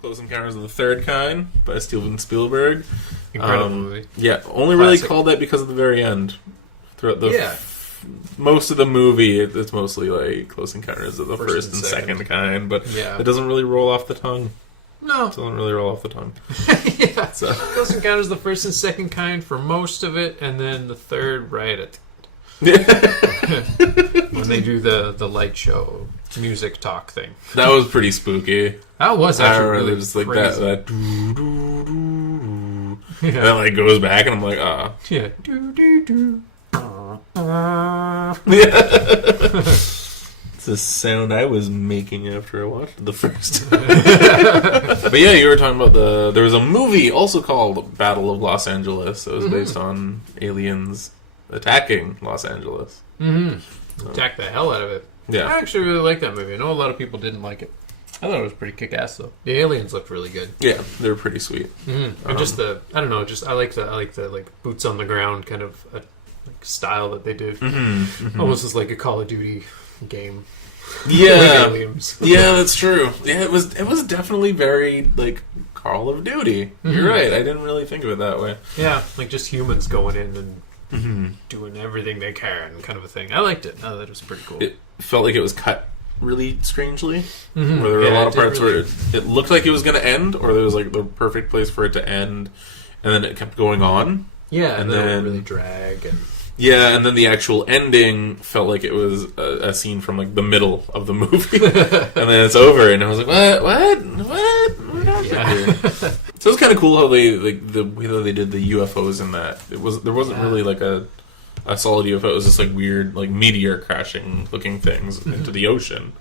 Close Encounters of the Third Kind by Steven Spielberg. Incredible movie. Yeah, only really called that because of the very end. Throughout the most of the movie, it's mostly like Close Encounters of the First and Second Kind, but it doesn't really roll off the tongue. No. It doesn't really roll off the tongue. Yeah. So. Close Encounters of the First and Second Kind for most of it, and then the third right at the end. When they do the light show music talk thing. That was pretty spooky. That was actually really just crazy. Like that doo, doo, doo. And then like goes back and I'm like, ah. Yeah. Doo, doo, doo. It's the sound I was making after I watched the first time. But yeah, you were talking about there was a movie also called Battle of Los Angeles. It was based on aliens attacking Los Angeles. So. Attack the hell out of it. Yeah. I actually really like that movie. I know a lot of people didn't like it. I thought it was pretty kick-ass though. The aliens looked really good. Yeah, they were pretty sweet. And just I like the like boots on the ground kind of style that they did. Almost as like a Call of Duty game. Yeah, yeah, that's true. Yeah, it was definitely very like Call of Duty. You're right. I didn't really think of it that way. Yeah, like just humans going in and doing everything they can, kind of a thing. I liked it. I thought it was pretty cool. It felt like it was cut really strangely. Where there were a lot of parts where it looked like it was going to end, or there was like the perfect place for it to end, and then it kept going on. Yeah, and then it would really drag. Yeah, and then the actual ending felt like it was a scene from like the middle of the movie, and then it's over, and I was like, what happened here? So it was kind of cool how they like the way that they did the UFOs in that. There wasn't really like a solid UFO. It was just like weird like meteor crashing looking things into the ocean.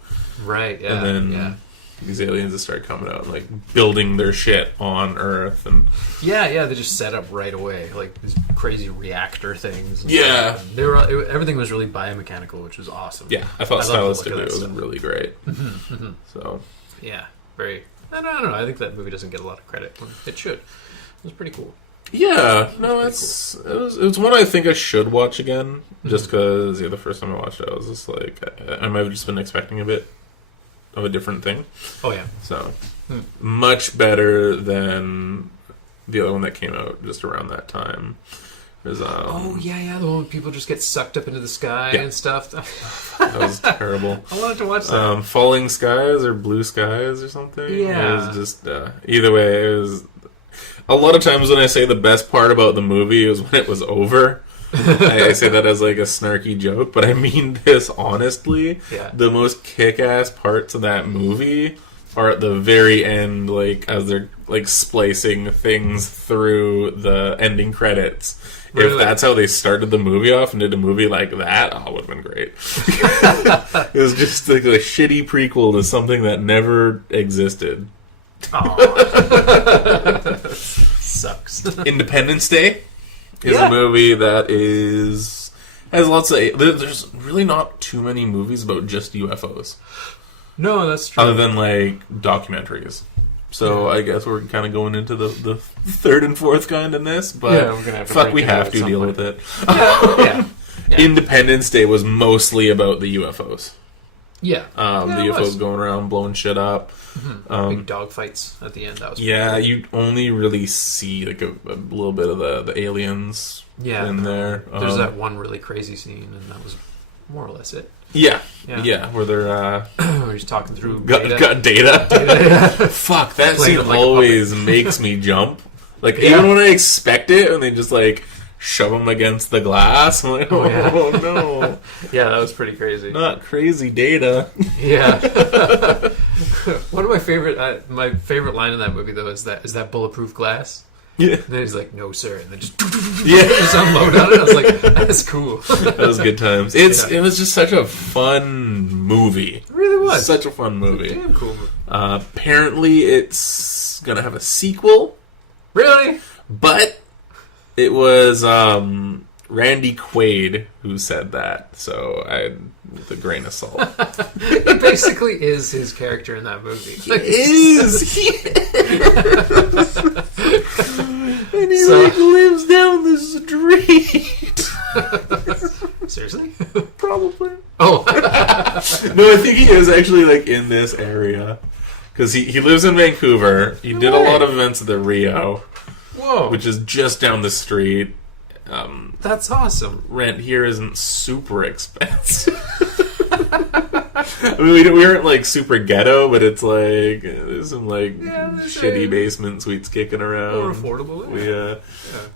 Right. Yeah. And then these aliens just started coming out and like building their shit on Earth and they just set up right away like these crazy reactor things. Yeah, they were everything was really biomechanical, which was awesome. Yeah, I thought stylistically it was really great. So yeah, very. I don't know. I think that movie doesn't get a lot of credit. It should. It was pretty cool. Yeah, no, it was one I think I should watch again, just because the first time I watched it, I was just like, I might have just been expecting a bit of a different thing. Oh yeah, so much better than the other one that came out just around that time. Was, the one where people just get sucked up into the sky and stuff. That was terrible. I wanted to watch that. Falling Skies or Blue Skies or something. Yeah, it was just either way. It was. A lot of times when I say the best part about the movie is when it was over. I say that as like a snarky joke, but I mean this honestly. Yeah. The most kick-ass parts of that movie are at the very end, like as they're like splicing things through the ending credits. Really? If that's how they started the movie off and did a movie like that, it would have been great. It was just like a shitty prequel to something that never existed. Sucks. Independence Day is a movie that has lots of. There's really not too many movies about just UFOs. No, that's true. Other than like documentaries. So I guess we're kind of going into the third and fourth kind in this, but we're gonna have to we have to deal with it. Yeah. Independence Day was mostly about the UFOs. Yeah. The UFOs going around blowing shit up. Big dog fights at the end. That was you only really see like a little bit of the aliens in there. There's that one really crazy scene, and that was more or less it. Yeah. Where they're where he's talking through got data. Fuck, that scene like always makes me jump. Like even when I expect it, and they just like shove them against the glass. I'm like, oh no. Yeah, that was pretty crazy. Not crazy data. Yeah. One of my favorite line in that movie though is that bulletproof glass. Yeah. And then he's like, no sir, and then just unload on it. I was like, that's cool. That was good times. It was just such a fun movie. It really was. Such a fun movie. Damn cool movie. Apparently it's gonna have a sequel. Really? But it was Randy Quaid who said that, so with a grain of salt. He basically is his character in that movie. He is. And he lives down the street. Seriously? Probably. Oh. No, I think he is actually like in this area. Because he lives in Vancouver. He did a lot of events at the Rio. Whoa. Which is just down the street. That's awesome. Rent here isn't super expensive. I mean, we aren't like super ghetto, but it's like there's some like shitty basement suites kicking around. More affordable.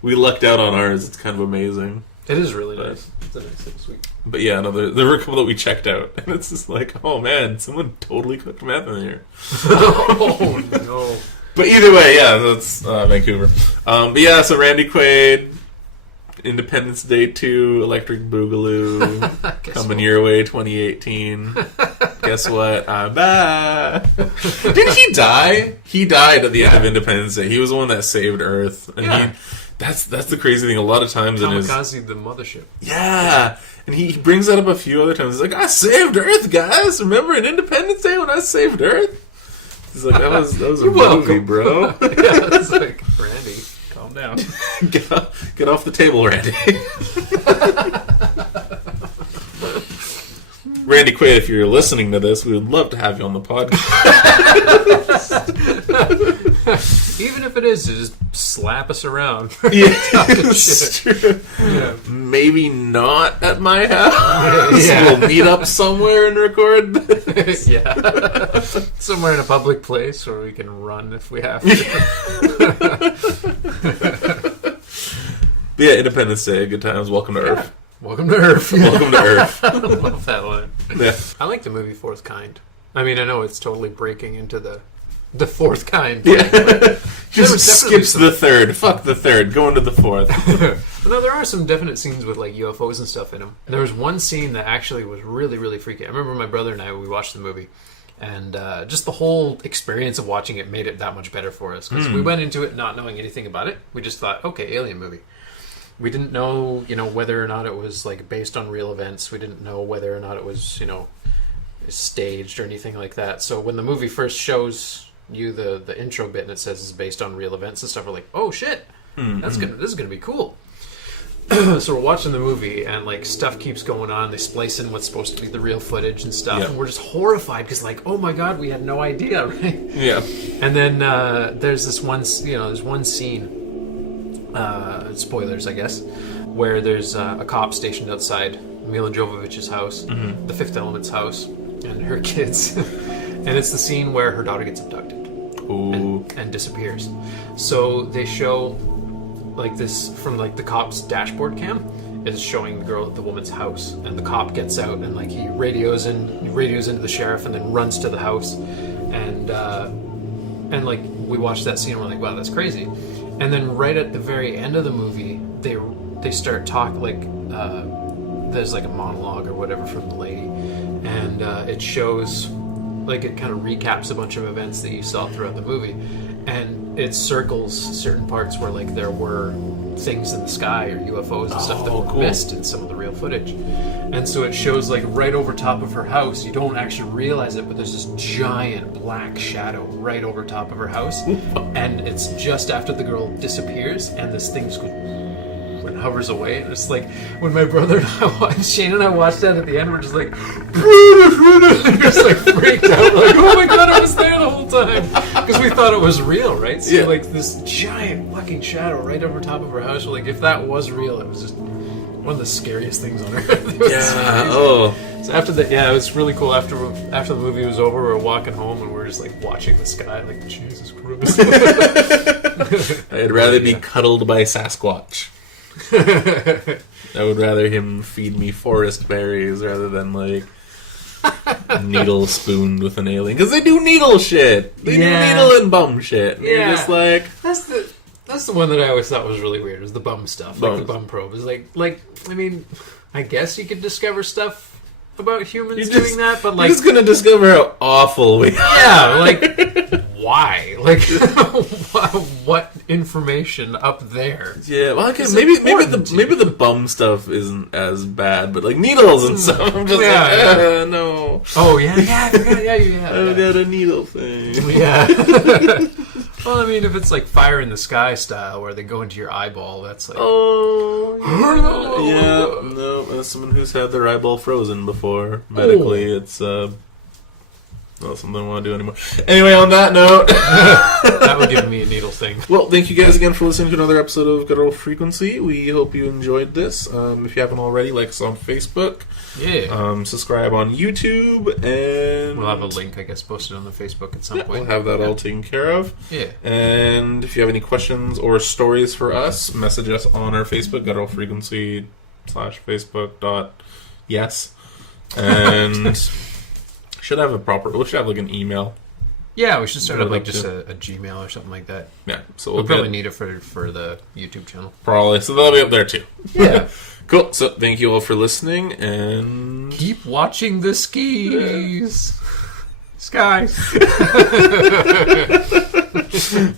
We lucked out on ours. It's kind of amazing. It is really nice. It's a nice little suite. But yeah, no, there were a couple that we checked out, and it's just like, oh man, someone totally cooked meth in here. Oh no. But either way, yeah, that's Vancouver. But yeah, so Randy Quaid, Independence Day 2, Electric Boogaloo, coming your way 2018. Guess what? I'm back. Didn't he die? He died at the end of Independence Day. He was the one that saved Earth. And that's the crazy thing. A lot of times in his... Kamikaze the mothership. Yeah. And he brings that up a few other times. He's like, I saved Earth, guys. Remember in Independence Day when I saved Earth? He's like, that was a movie, bro. Yeah, it's like, Randy, calm down. Get off the table, Randy. Randy Quaid, if you're listening to this, we would love to have you on the podcast. Even if it is, just slap us around. Yeah, it's true. Yeah. Maybe not at my house. We'll meet up somewhere and record. Yeah, somewhere in a public place where we can run if we have to. But yeah, Independence Day, good times. Welcome to Earth. Welcome to Earth. Welcome to Earth. I love that line. Yeah. I like the movie Fourth Kind. I mean, I know it's totally breaking into the fourth kind. Yeah. Just skips the third. Fuck the third. Go into the fourth. No, there are some definite scenes with like UFOs and stuff in them. There was one scene that actually was really, really freaky. I remember my brother and I, we watched the movie. And just the whole experience of watching it made it that much better for us. Because we went into it not knowing anything about it. We just thought, okay, alien movie. We didn't know, whether or not it was like based on real events. We didn't know whether or not it was, staged or anything like that. So when the movie first shows you the intro bit and it says it's based on real events and stuff, we're like, oh shit, this is gonna be cool. So we're watching the movie and like stuff keeps going on. They splice in what's supposed to be the real footage and stuff, and we're just horrified because like, oh my god, we had no idea, right? Yeah. And then there's this one, there's one scene. Spoilers, I guess, where there's a cop stationed outside Mila Jovovich's house, the Fifth Element's house, and her kids. And it's the scene where her daughter gets abducted and disappears. So they show like this from like the cop's dashboard cam. It's showing the woman's house, and the cop gets out and like he radios into the sheriff and then runs to the house, and like we watched that scene and we're like, wow, that's crazy. And then right at the very end of the movie, they start talking like there's like a monologue or whatever from the lady, and it shows like it kind of recaps a bunch of events that you saw throughout the movie, and it circles certain parts where like there were things in the sky or UFOs and stuff that were missed in some of the real footage. And so it shows like right over top of her house. You don't actually realize it, but there's this giant black shadow right over top of her house. And it's just after the girl disappears and this thing just goes and hovers away. And it's like when my brother and Shane and I watched that at the end, we're just like just like freaked out, like, oh my god, I was there the whole time, because we thought it was real, right? So like this giant fucking shadow right over top of her house. We're like, if that was real, it was just one of the scariest things on earth. So after that, it was really cool. After the movie was over, we were walking home and we were just like watching the sky, like, Jesus Christ. I'd rather be cuddled by Sasquatch. I would rather him feed me forest berries rather than like needle spooned with an alien, because they do needle shit. They do needle and bum shit. And you're just like, that's the one that I always thought was really weird. Was the bum stuff, like the bum probe. Is like I mean, I guess you could discover stuff about humans doing that, but like, you're just gonna discover how awful we are. Yeah, like why? Like what information up there? Yeah, well, okay, maybe the bum stuff isn't as bad, but like needles and stuff, I'm just like, no. Oh yeah, I forgot. I've got a needle thing. Yeah. Well, I mean, if it's like Fire in the Sky style, where they go into your eyeball, that's like... No, as someone who's had their eyeball frozen before, medically, it's Not something I want to do anymore. Anyway, on that note... That would give me a needle thing. Well, thank you guys again for listening to another episode of Guttural Frequency. We hope you enjoyed this. If you haven't already, like us on Facebook. Yeah. Subscribe on YouTube, and... We'll have a link, I guess, posted on the Facebook at some point. We'll have that all taken care of. Yeah. And if you have any questions or stories for us, message us on our Facebook, Guttural Frequency /Facebook.yes. And... We should have like an email. Yeah, we should start up like just a Gmail or something like that. Yeah, so we'll probably need it for the YouTube channel. Probably, so they'll be up there too. Yeah. Cool. So thank you all for listening, and keep watching the skis. Skies.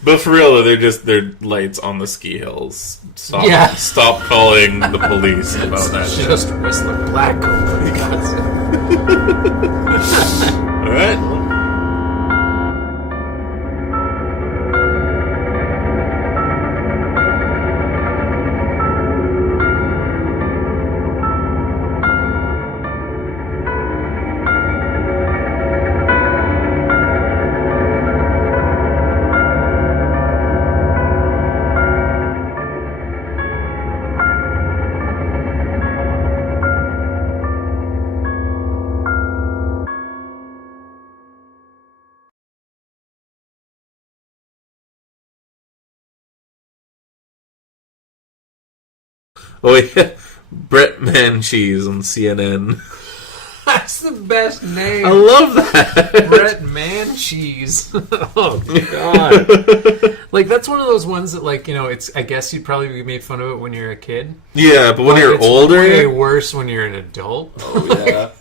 But for real though, they're lights on the ski hills. Stop calling the police about that. Just Whistler Black over. All right. Oh yeah, Brett Mancheese on CNN. That's the best name. I love that. Brett Mancheese. Oh god. Like that's one of those ones that it's I guess you'd probably be made fun of it when you're a kid. Yeah, but when you're it's older, way worse when you're an adult. Oh yeah.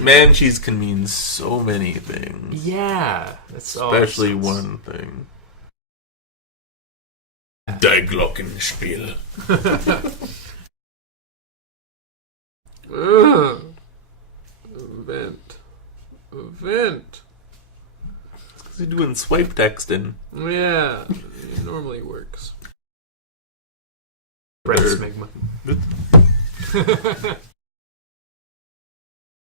Mancheese can mean so many things. Yeah, especially one thing. Die Glockenspiel. Vent. It's because you're doing swipe texting. Yeah, it normally works. Brett Smegma.